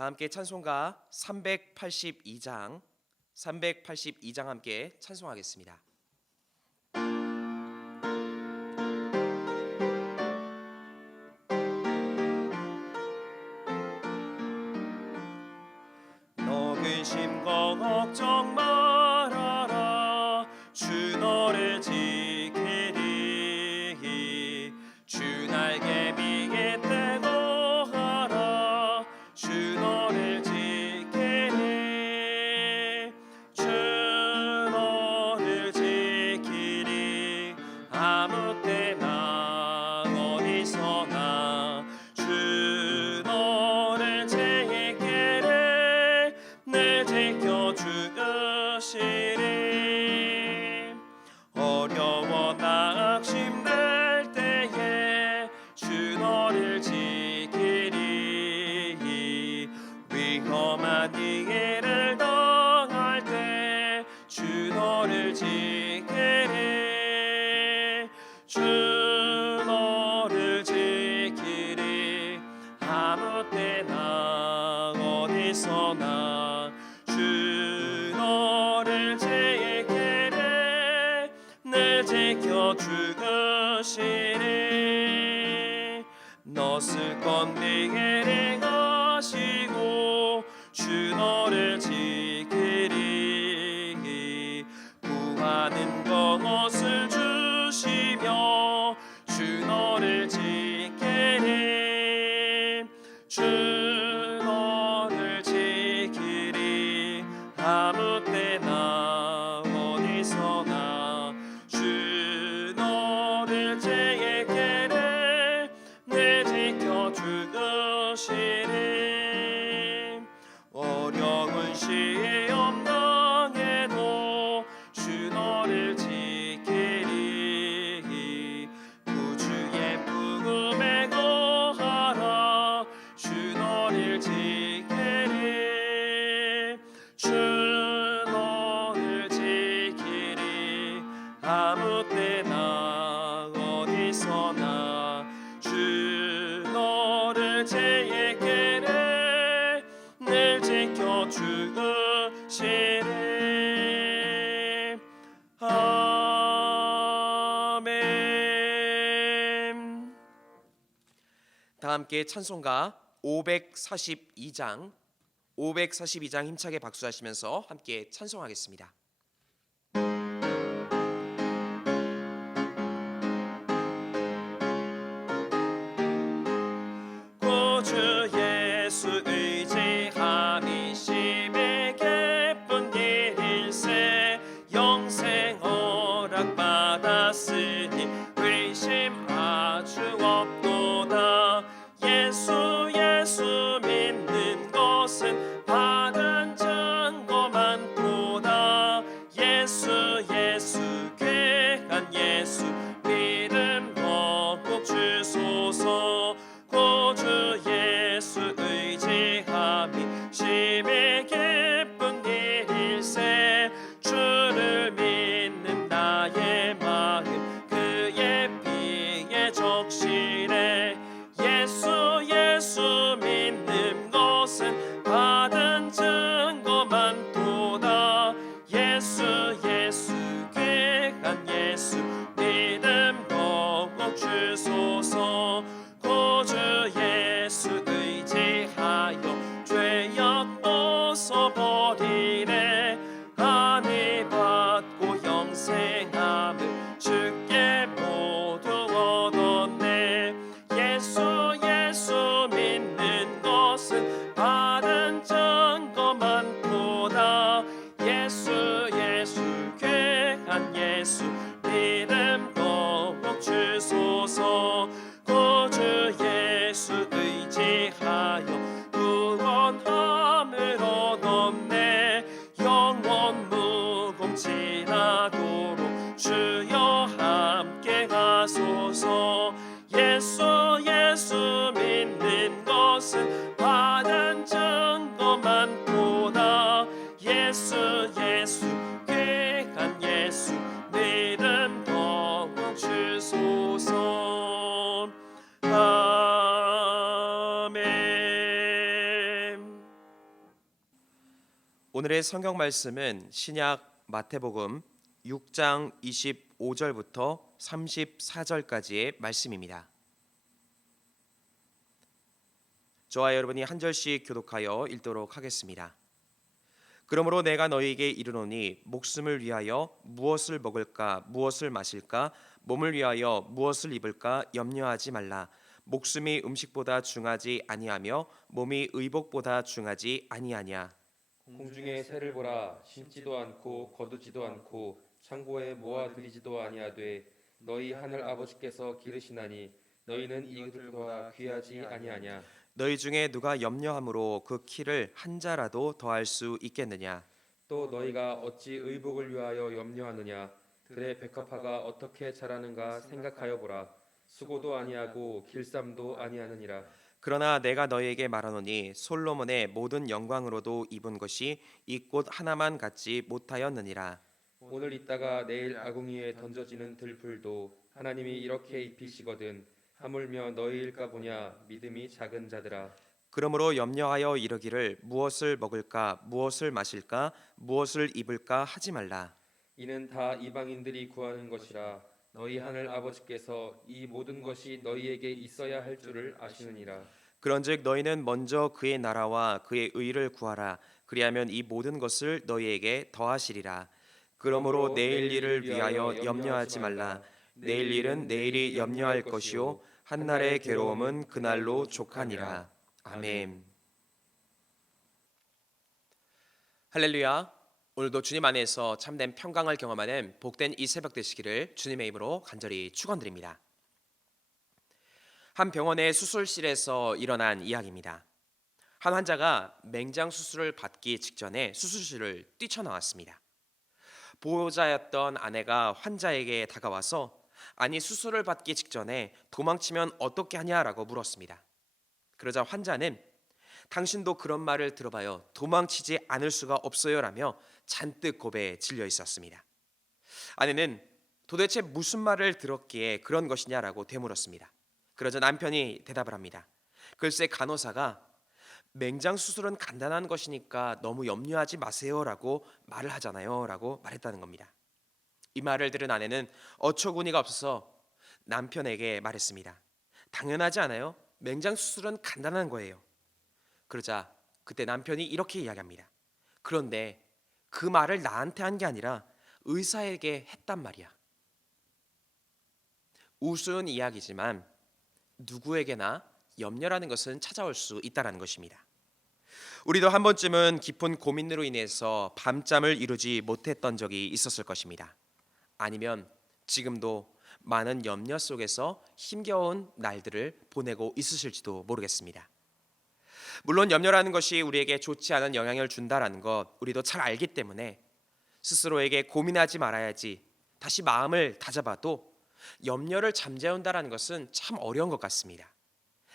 다 함께 찬송가 382장 함께 찬송하겠습니다. 너 근심과 걱정 말아라. 주 너를 지키리. 주 날개 위에 떼고 하라. 주 너를 지키리. 주 너를 지키리. 아무 때나 어디서나 주 너를 지키리. 늘 지켜주시리. 어려워 낙심될 때에 주 너를 지키리. 위험한 일을 당할 때 주 너를 지키리. 주 너를 지키리. 아무 때나 어디서나 주 너를 지키리. 늘 지켜주시리. 너 쓸 건 내게 하시고 주 너를 지키리. 구하는 것을 주시며 주 너를 지키리. 주 너를 지키리. 아무 때나 어디서나 주 너를 지키리. 늘 지켜주시리. 어려운 시험 당해도 주 너를 지키리. 구주의 부름에 거하라. 주 너를 지키리. 주 너를 지키리. 아무 때나 어디서나 주 너를 지키리. 늘 지켜주시리. 아멘. 다 함께 찬송가 542장 힘차게 박수하시면서 함께 찬송하겠습니다. 구주 예수 의지함이 심히 기쁜 일일세. 영생 허락받았으니 의심 아주 없도다. 예수 믿는 것은 받은 증거 많도다. 예수 귀한 예수 믿음 더욱 주소서. 구주 예수 의지함이 심히 기쁜 일일세. 주를 믿는 나의 마음 그의 피에 적시래. 예수 믿는 것은 받은 증거 많도다. 예수 귀한 예수 믿음 더욱 주소서. 구주 예수 의지하여 죄악 벗어버리래. 안위 받고 영생함을 주께 모두 얻었네. 예수 믿는 것은 받은 증거 많도다. 예수 귀한 예수 믿음 더욱 주소서. 구주 예수 의지하여 구원함을 얻었네. 영원 무궁지나도록 주여 함께 가소서. 예수 믿는 것은 받은 증거 많도다. 예수 귀한 예수 믿음 더욱 주소서. 오늘의 성경 말씀은 신약 마태복음 6장 25절부터 34절까지의 말씀입니다. 저와 여러분이 한 절씩 교독하여 읽도록 하겠습니다. 그러므로 내가 너희에게 이르노니 목숨을 위하여 무엇을 먹을까 무엇을 마실까 몸을 위하여 무엇을 입을까 염려하지 말라. 목숨이 음식보다 중하지 아니하며 몸이 의복보다 중하지 아니하냐. 공중의 새를 보라. 심지도 않고 거두지도 않고 창고에 모아들이지도 아니하되 너희 하늘 아버지께서 기르시나니 너희는 이들보다 귀하지 아니하냐. 너희 중에 누가 염려함으로 그 키를 한 자라도 더할 수 있겠느냐. 또 너희가 어찌 의복을 위하여 염려하느냐. 들의 백합화가 어떻게 자라는가 생각하여 보라. 수고도 아니하고 길쌈도 아니하느니라. 그러나 내가 너희에게 말하노니 솔로몬의 모든 영광으로도 입은 것이 이 꽃 하나만 갖지 못하였느니라. 오늘 있다가 내일 아궁이에 던져지는 들풀도 하나님이 이렇게 입히시거든. 하물며 너희일까 보냐. 믿음이 작은 자들아. 그러므로 염려하여 이르기를 무엇을 먹을까 무엇을 마실까 무엇을 입을까 하지 말라. 이는 다 이방인들이 구하는 것이라. 너희 하늘 아버지께서 이 모든 것이 너희에게 있어야 할 줄을 아시느니라. 그런즉 너희는 먼저 그의 나라와 그의 의를 구하라. 그리하면 이 모든 것을 너희에게 더하시리라. 그러므로 내일 일을 위하여 염려하지 말라. 내일 일은 내일이 염려할 것이요 한날의 괴로움은 그날로 족하니라. 아멘. 할렐루야. 오늘도 주님 안에서 참된 평강을 경험하는 복된 이 새벽 되시기를 주님의 이름으로 간절히 축원드립니다. 한 병원의 수술실에서 일어난 이야기입니다. 한 환자가 맹장 수술을 받기 직전에 수술실을 뛰쳐나왔습니다. 보호자였던 아내가 환자에게 다가와서 아니 수술을 받기 직전에 도망치면 어떻게 하냐라고 물었습니다. 그러자 환자는 당신도 그런 말을 들어봐요. 도망치지 않을 수가 없어요라며 잔뜩 겁에 질려 있었습니다. 아내는 도대체 무슨 말을 들었기에 그런 것이냐라고 되물었습니다. 그러자 남편이 대답을 합니다. 글쎄 간호사가 맹장 수술은 간단한 것이니까 너무 염려하지 마세요라고 말을 하잖아요 라고 말했다는 겁니다. 이 말을 들은 아내는 어처구니가 없어서 남편에게 말했습니다. 당연하지 않아요? 맹장 수술은 간단한 거예요. 그러자 그때 남편이 이렇게 이야기합니다. 그런데 그 말을 나한테 한 게 아니라 의사에게 했단 말이야. 우스운 이야기지만 누구에게나 염려라는 것은 찾아올 수 있다는 것입니다. 우리도 한 번쯤은 깊은 고민으로 인해서 밤잠을 이루지 못했던 적이 있었을 것입니다. 아니면 지금도 많은 염려 속에서 힘겨운 날들을 보내고 있으실지도 모르겠습니다. 물론 염려라는 것이 우리에게 좋지 않은 영향을 준다라는 것 우리도 잘 알기 때문에 스스로에게 고민하지 말아야지 다시 마음을 다잡아도 염려를 잠재운다라는 것은 참 어려운 것 같습니다.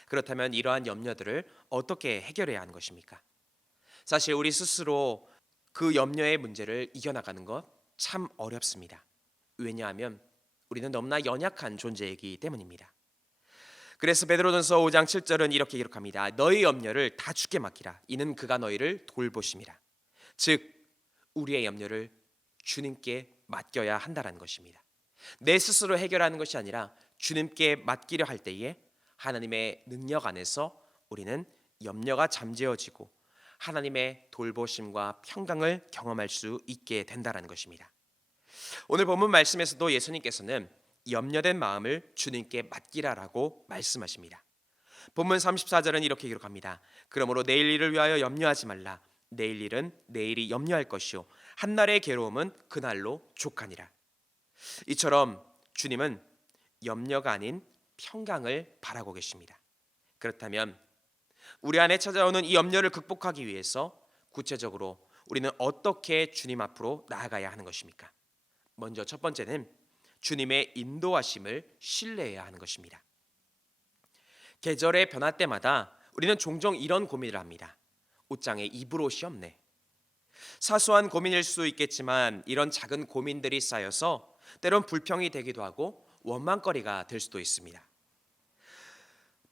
그렇다면 이러한 염려들을 어떻게 해결해야 하는 것입니까? 사실 우리 스스로 그 염려의 문제를 이겨나가는 것 참 어렵습니다. 왜냐하면 우리는 너무나 연약한 존재이기 때문입니다. 그래서 베드로전서 5장 7절은 이렇게 기록합니다. 너희 염려를 다 주께 맡기라. 이는 그가 너희를 돌보심이라. 즉 우리의 염려를 주님께 맡겨야 한다는 것입니다. 내 스스로 해결하는 것이 아니라 주님께 맡기려 할 때에 하나님의 능력 안에서 우리는 염려가 잠재워지고 하나님의 돌보심과 평강을 경험할 수 있게 된다는 것입니다. 오늘 본문 말씀에서도 예수님께서는 염려된 마음을 주님께 맡기라라고 말씀하십니다. 본문 34절은 이렇게 기록합니다. 그러므로 내일 일을 위하여 염려하지 말라. 내일 일은 내일이 염려할 것이요 한날의 괴로움은 그날로 족하니라. 이처럼 주님은 염려가 아닌 평강을 바라고 계십니다. 그렇다면 우리 안에 찾아오는 이 염려를 극복하기 위해서 구체적으로 우리는 어떻게 주님 앞으로 나아가야 하는 것입니까? 먼저 첫 번째는 주님의 인도하심을 신뢰해야 하는 것입니다. 계절의 변화 때마다 우리는 종종 이런 고민을 합니다. 옷장에 입을 옷이 없네. 사소한 고민일 수 있겠지만 이런 작은 고민들이 쌓여서 때론 불평이 되기도 하고 원망거리가 될 수도 있습니다.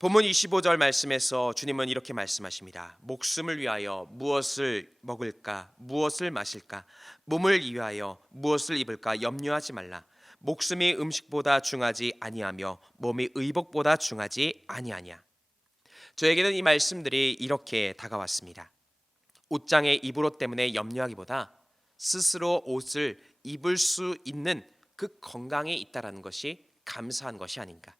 본문 25절 말씀에서 주님은 이렇게 말씀하십니다. 목숨을 위하여 무엇을 먹을까, 무엇을 마실까, 몸을 위하여 무엇을 입을까 염려하지 말라. 목숨이 음식보다 중하지 아니하며 몸이 의복보다 중하지 아니하냐. 저에게는 이 말씀들이 이렇게 다가왔습니다. 옷장의 입을 때문에 염려하기보다 스스로 옷을 입을 수 있는 그 건강이 있다라는 것이 감사한 것이 아닌가.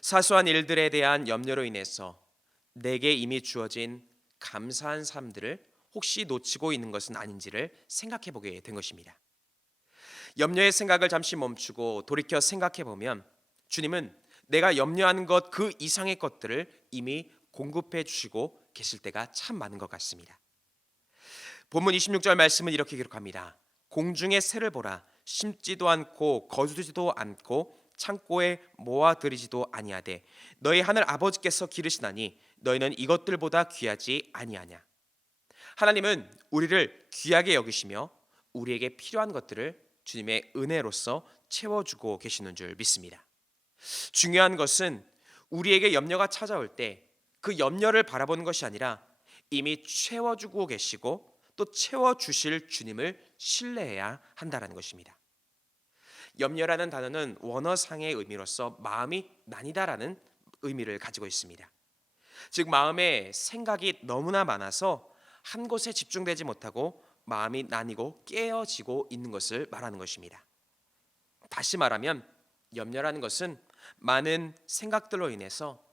사소한 일들에 대한 염려로 인해서 내게 이미 주어진 감사한 삶들을 혹시 놓치고 있는 것은 아닌지를 생각해 보게 된 것입니다. 염려의 생각을 잠시 멈추고 돌이켜 생각해 보면 주님은 내가 염려하는 것 그 이상의 것들을 이미 공급해 주시고 계실 때가 참 많은 것 같습니다. 본문 26절 말씀은 이렇게 기록합니다. 공중의 새를 보라. 심지도 않고 거두지도 않고 창고에 모아들이지도 아니하되 너희 하늘 아버지께서 기르시나니 너희는 이것들보다 귀하지 아니하냐. 하나님은 우리를 귀하게 여기시며 우리에게 필요한 것들을 주님의 은혜로서 채워주고 계시는 줄 믿습니다. 중요한 것은 우리에게 염려가 찾아올 때 그 염려를 바라보는 것이 아니라 이미 채워주고 계시고 또 채워주실 주님을 신뢰해야 한다는 것입니다. 염려라는 단어는 원어상의 의미로서 마음이 나뉘다라는 의미를 가지고 있습니다. 즉 마음에 생각이 너무나 많아서 한 곳에 집중되지 못하고 마음이 나뉘고 깨어지고 있는 것을 말하는 것입니다. 다시 말하면 염려라는 것은 많은 생각들로 인해서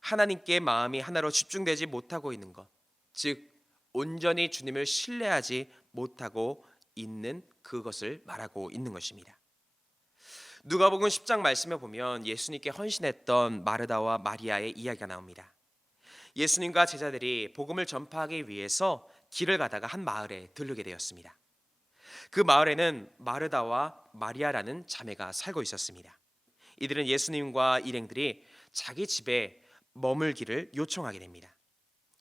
하나님께 마음이 하나로 집중되지 못하고 있는 것, 즉 온전히 주님을 신뢰하지 못하고 있는 그것을 말하고 있는 것입니다. 누가복음 10장 말씀에 보면 예수님께 헌신했던 마르다와 마리아의 이야기가 나옵니다. 예수님과 제자들이 복음을 전파하기 위해서 길을 가다가 한 마을에 들르게 되었습니다. 그 마을에는 마르다와 마리아라는 자매가 살고 있었습니다. 이들은 예수님과 일행들이 자기 집에 머물기를 요청하게 됩니다.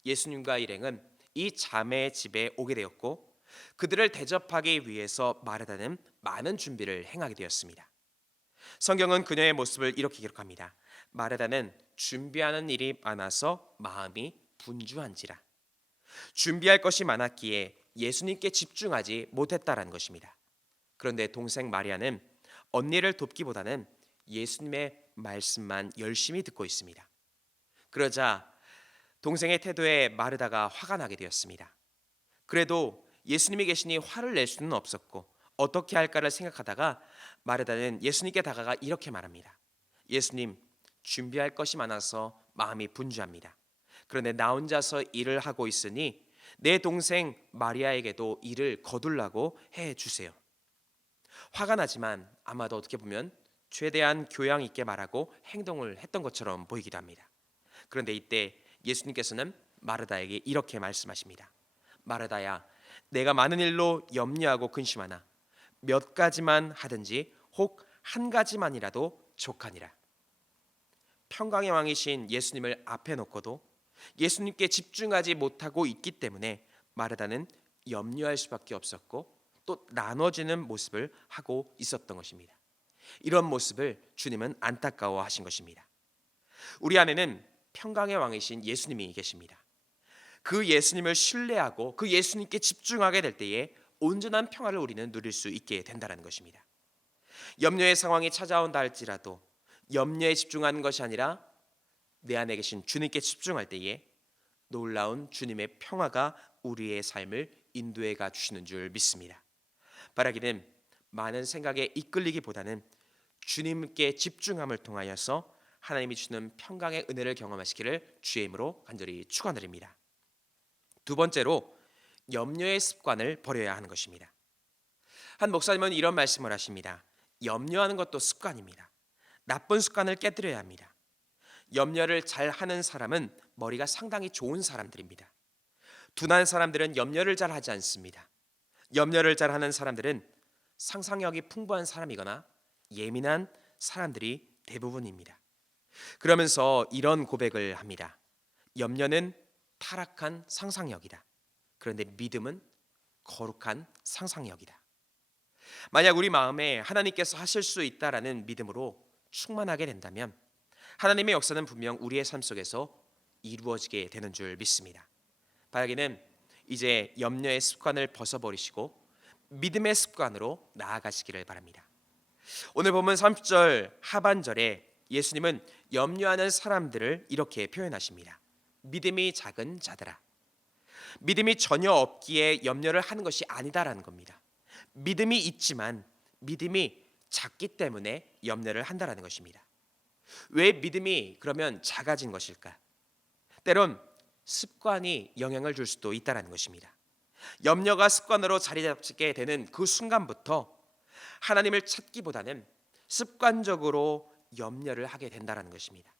예수님과 일행은 이 자매의 집에 오게 되었고 그들을 대접하기 위해서 마르다는 많은 준비를 행하게 되었습니다. 성경은 그녀의 모습을 이렇게 기록합니다. 마르다는 준비하는 일이 많아서 마음이 분주한지라. 준비할 것이 많았기에 예수님께 집중하지 못했다라는 것입니다. 그런데 동생 마리아는 언니를 돕기보다는 예수님의 말씀만 열심히 듣고 있습니다. 그러자 동생의 태도에 마르다가 화가 나게 되었습니다. 그래도 예수님이 계시니 화를 낼 수는 없었고 어떻게 할까를 생각하다가 마르다는 예수님께 다가가 이렇게 말합니다. 예수님, 준비할 것이 많아서 마음이 분주합니다. 그런데 나 혼자서 일을 하고 있으니 내 동생 마리아에게도 일을 거둘라고 해 주세요. 화가 나지만 아마도 어떻게 보면 최대한 교양 있게 말하고 행동을 했던 것처럼 보이기도 합니다. 그런데 이때 예수님께서는 마르다에게 이렇게 말씀하십니다. 마르다야, 내가 많은 일로 염려하고 근심하나 몇 가지만 하든지 혹 한 가지만이라도 족하니라. 평강의 왕이신 예수님을 앞에 놓고도 예수님께 집중하지 못하고 있기 때문에 마르다는 염려할 수밖에 없었고 또 나눠지는 모습을 하고 있었던 것입니다. 이런 모습을 주님은 안타까워하신 것입니다. 우리 안에는 평강의 왕이신 예수님이 계십니다. 그 예수님을 신뢰하고 그 예수님께 집중하게 될 때에 온전한 평화를 우리는 누릴 수 있게 된다는 것입니다. 염려의 상황이 찾아온다 할지라도 염려에 집중하는 것이 아니라 내 안에 계신 주님께 집중할 때에 놀라운 주님의 평화가 우리의 삶을 인도해 가 주시는 줄 믿습니다. 바라기는 많은 생각에 이끌리기보다는 주님께 집중함을 통하여서 하나님이 주시는 평강의 은혜를 경험하시기를 주의 이름으로 간절히 축원드립니다. 두 번째로 염려의 습관을 버려야 하는 것입니다. 한 목사님은 이런 말씀을 하십니다. 염려하는 것도 습관입니다. 나쁜 습관을 깨뜨려야 합니다. 염려를 잘 하는 사람은 머리가 상당히 좋은 사람들입니다. 둔한 사람들은 염려를 잘 하지 않습니다. 염려를 잘 하는 사람들은 상상력이 풍부한 사람이거나 예민한 사람들이 대부분입니다. 그러면서 이런 고백을 합니다. 염려는 타락한 상상력이다. 그런데 믿음은 거룩한 상상력이다. 만약 우리 마음에 하나님께서 하실 수 있다라는 믿음으로 충만하게 된다면 하나님의 역사는 분명 우리의 삶 속에서 이루어지게 되는 줄 믿습니다. 바라기는 이제 염려의 습관을 벗어버리시고 믿음의 습관으로 나아가시기를 바랍니다. 오늘 본문 30절 하반절에 예수님은 염려하는 사람들을 이렇게 표현하십니다. 믿음이 작은 자들아. 믿음이 전혀 없기에 염려를 하는 것이 아니다라는 겁니다. 믿음이 있지만 믿음이 작기 때문에 염려를 한다라는 것입니다. 왜 믿음이 그러면 작아진 것일까? 때론 습관이 영향을 줄 수도 있다라는 것입니다. 염려가 습관으로 자리 잡게 되는 그 순간부터 하나님을 찾기보다는 습관적으로 염려를 하게 된다라는 것입니다.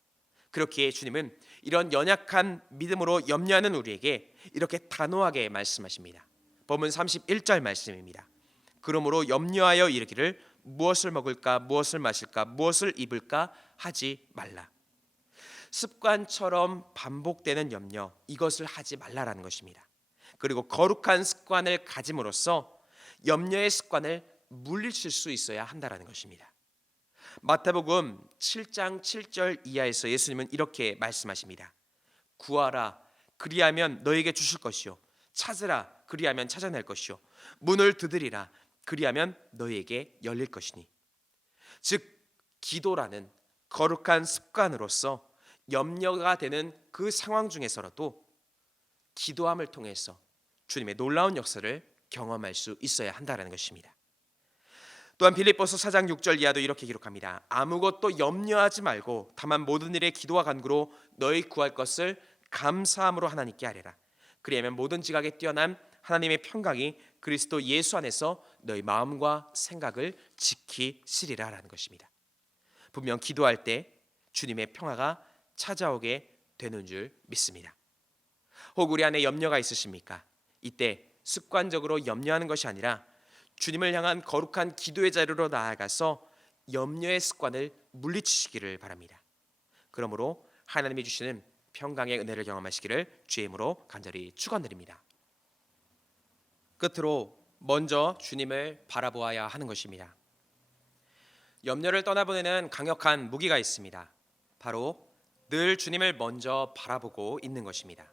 그렇기에 주님은 이런 연약한 믿음으로 염려하는 우리에게 이렇게 단호하게 말씀하십니다. 본문 31절 말씀입니다. 그러므로 염려하여 이르기를 무엇을 먹을까 무엇을 마실까 무엇을 입을까 하지 말라. 습관처럼 반복되는 염려, 이것을 하지 말라라는 것입니다. 그리고 거룩한 습관을 가짐으로써 염려의 습관을 물리칠 수 있어야 한다라는 것입니다. 마태복음 7장 7절 이하에서 예수님은 이렇게 말씀하십니다. 구하라 그리하면 너에게 주실 것이요 찾으라 그리하면 찾아낼 것이요 문을 두드리라 그리하면 너에게 열릴 것이니. 즉 기도라는 거룩한 습관으로서 염려가 되는 그 상황 중에서라도 기도함을 통해서 주님의 놀라운 역사를 경험할 수 있어야 한다는 것입니다. 또한 빌립보서 4장 6절 이하도 이렇게 기록합니다. 아무것도 염려하지 말고 다만 모든 일에 기도와 간구로 너희 구할 것을 감사함으로 하나님께 아뢰라. 그리하면 모든 지각에 뛰어난 하나님의 평강이 그리스도 예수 안에서 너희 마음과 생각을 지키시리라라는 것입니다. 분명 기도할 때 주님의 평화가 찾아오게 되는 줄 믿습니다. 혹 우리 안에 염려가 있으십니까? 이때 습관적으로 염려하는 것이 아니라 주님을 향한 거룩한 기도의 자리로 나아가서 염려의 습관을 물리치시기를 바랍니다. 그러므로 하나님이 주시는 평강의 은혜를 경험하시기를 주의 이름으로 간절히 축원드립니다. 끝으로 먼저 주님을 바라보아야 하는 것입니다. 염려를 떠나보내는 강력한 무기가 있습니다. 바로 늘 주님을 먼저 바라보고 있는 것입니다.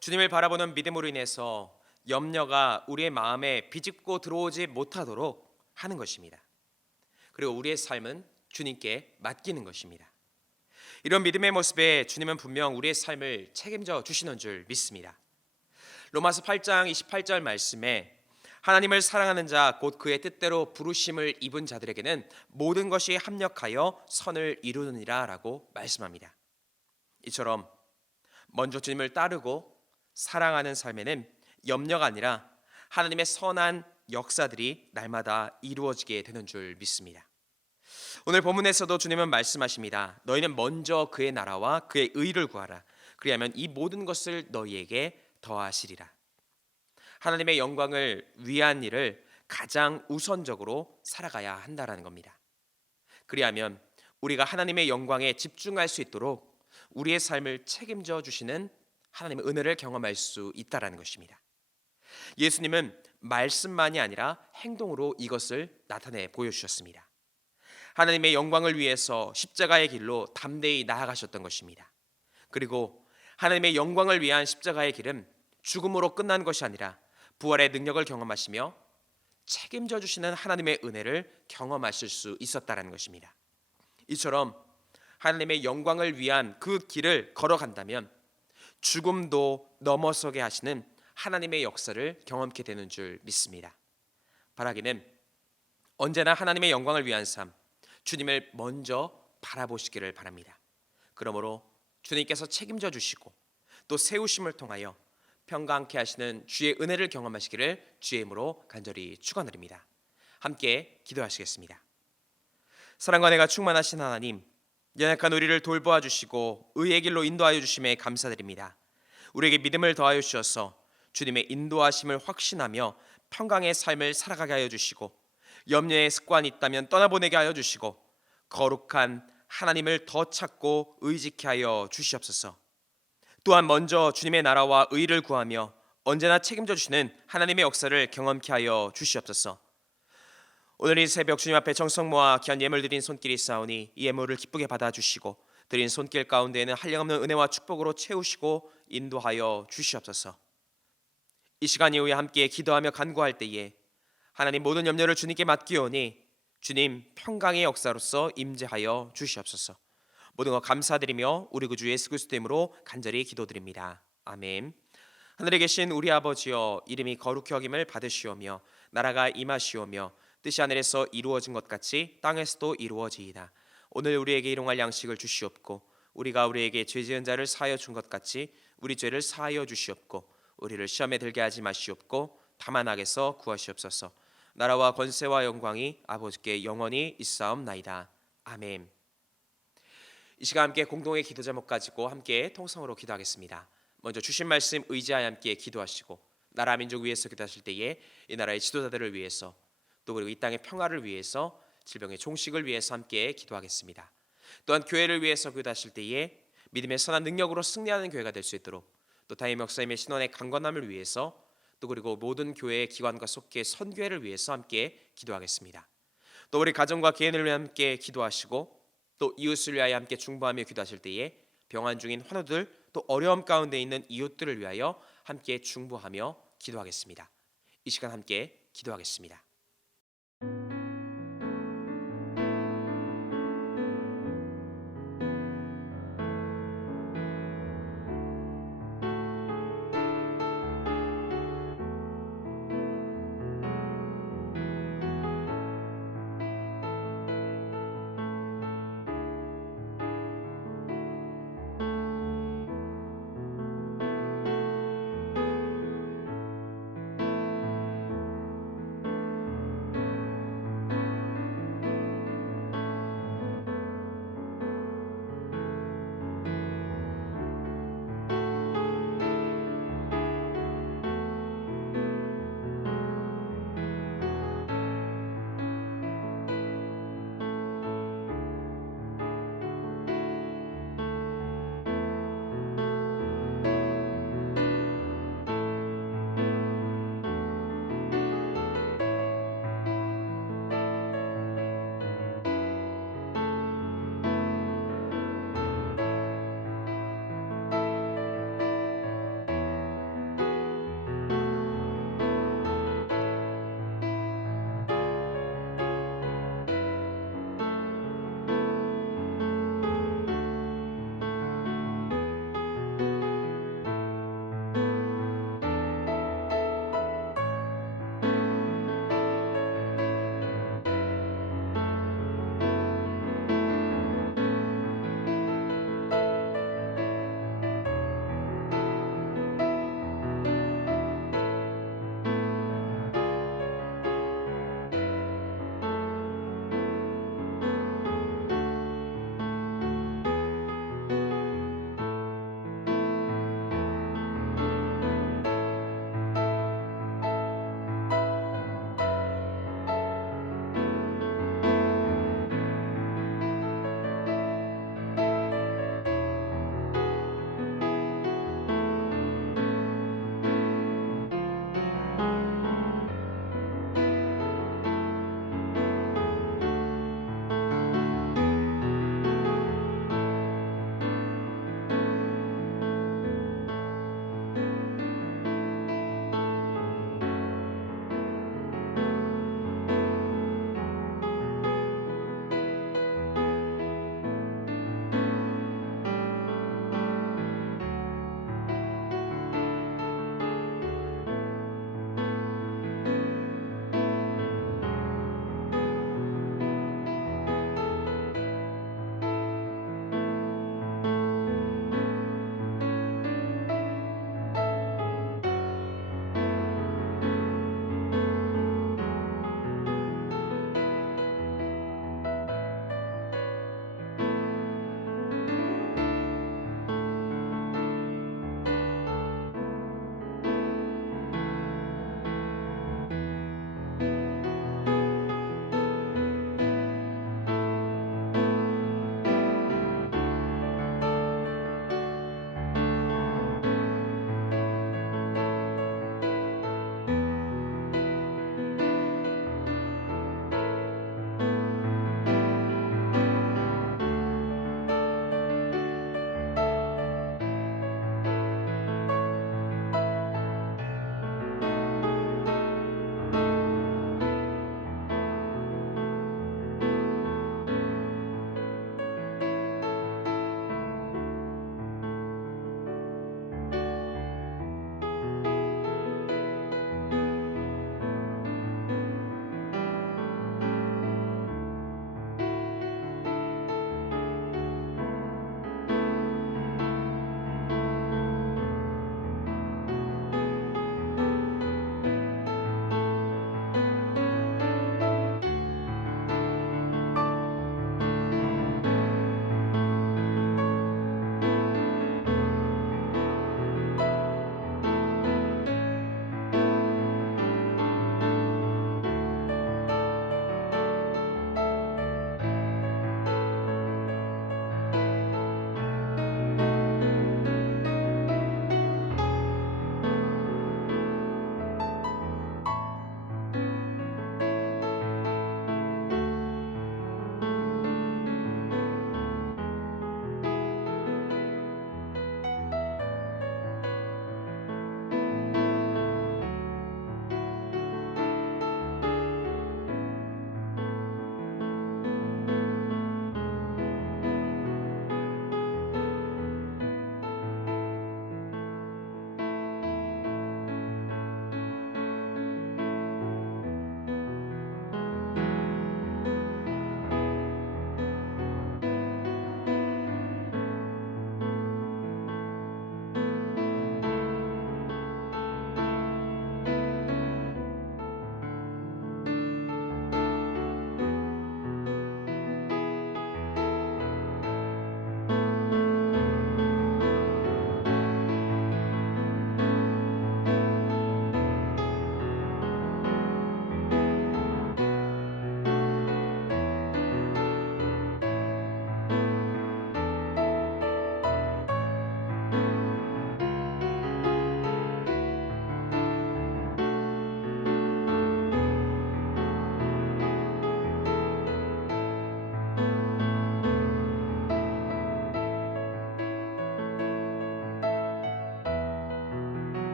주님을 바라보는 믿음으로 인해서 염려가 우리의 마음에 비집고 들어오지 못하도록 하는 것입니다. 그리고 우리의 삶은 주님께 맡기는 것입니다. 이런 믿음의 모습에 주님은 분명 우리의 삶을 책임져 주시는 줄 믿습니다. 로마서 8장 28절 말씀에 하나님을 사랑하는 자 곧 그의 뜻대로 부르심을 입은 자들에게는 모든 것이 합력하여 선을 이루느니라 라고 말씀합니다. 이처럼 먼저 주님을 따르고 사랑하는 삶에는 염려가 아니라 하나님의 선한 역사들이 날마다 이루어지게 되는 줄 믿습니다. 오늘 본문에서도 주님은 말씀하십니다. 너희는 먼저 그의 나라와 그의 의를 구하라. 그리하면 이 모든 것을 너희에게 더하시리라. 하나님의 영광을 위한 일을 가장 우선적으로 살아가야 한다라는 겁니다. 그리하면 우리가 하나님의 영광에 집중할 수 있도록 우리의 삶을 책임져 주시는 하나님의 은혜를 경험할 수 있다라는 것입니다. 예수님은 말씀만이 아니라 행동으로 이것을 나타내 보여주셨습니다. 하나님의 영광을 위해서 십자가의 길로 담대히 나아가셨던 것입니다. 그리고 하나님의 영광을 위한 십자가의 길은 죽음으로 끝난 것이 아니라 부활의 능력을 경험하시며 책임져 주시는 하나님의 은혜를 경험하실 수 있었다라는 것입니다. 이처럼 하나님의 영광을 위한 그 길을 걸어간다면 죽음도 넘어서게 하시는 하나님의 역사를 경험케 되는 줄 믿습니다. 바라기는 언제나 하나님의 영광을 위한 삶, 주님을 먼저 바라보시기를 바랍니다. 그러므로 주님께서 책임져 주시고 또 세우심을 통하여 평강케 하시는 주의 은혜를 경험하시기를 주의 이름으로 간절히 축원드립니다. 함께 기도하시겠습니다. 사랑과 은혜가 충만하신 하나님, 연약한 우리를 돌보아 주시고 의의 길로 인도하여 주심에 감사드립니다. 우리에게 믿음을 더하여 주셔서 주님의 인도하심을 확신하며 평강의 삶을 살아가게 하여 주시고 염려의 습관이 있다면 떠나보내게 하여 주시고 거룩한 하나님을 더 찾고 의지케 하여 주시옵소서. 또한 먼저 주님의 나라와 의를 구하며 언제나 책임져 주시는 하나님의 역사를 경험케 하여 주시옵소서. 오늘 이 새벽 주님 앞에 정성 모아 귀한 예물 드린 손길이 있사오니 이 예물을 기쁘게 받아주시고 드린 손길 가운데에는 한량없는 은혜와 축복으로 채우시고 인도하여 주시옵소서. 이 시간 이후에 함께 기도하며 간구할 때에 하나님 모든 염려를 주님께 맡기오니 주님 평강의 역사로서 임재하여 주시옵소서. 모든 것 감사드리며 우리 구주 예수 그리스도 이름으로 간절히 기도드립니다. 아멘. 하늘에 계신 우리 아버지여, 이름이 거룩히 여김을 받으시오며 나라가 임하시오며 뜻이 하늘에서 이루어진 것 같이 땅에서도 이루어지이다. 오늘 우리에게 일용할 양식을 주시옵고 우리가 우리에게 죄 지은 자를 사하여 준 것 같이 우리 죄를 사하여 주시옵고 우리를 시험에 들게 하지 마시옵고 다만 악에서 구하시옵소서. 나라와 권세와 영광이 아버지께 영원히 있사옵나이다. 아멘. 이 시간 함께 공동의 기도 제목 가지고 함께 통성으로 기도하겠습니다. 먼저 주신 말씀 의지하여 함께 기도하시고 나라 민족 위해서 기도하실 때에 이 나라의 지도자들을 위해서 또 그리고 이 땅의 평화를 위해서 질병의 종식을 위해서 함께 기도하겠습니다. 또한 교회를 위해서 기도하실 때에 믿음의 선한 능력으로 승리하는 교회가 될 수 있도록 또 담임 목사님의 신원의 강건함을 위해서 또 그리고 모든 교회의 기관과 속계 선교회를 위해서 함께 기도하겠습니다. 또 우리 가정과 개인을 위해 함께 기도하시고 또 이웃을 위하여 함께 중보하며 기도하실 때에 병환 중인 환우들 또 어려움 가운데 있는 이웃들을 위하여 함께 중보하며 기도하겠습니다. 이 시간 함께 기도하겠습니다.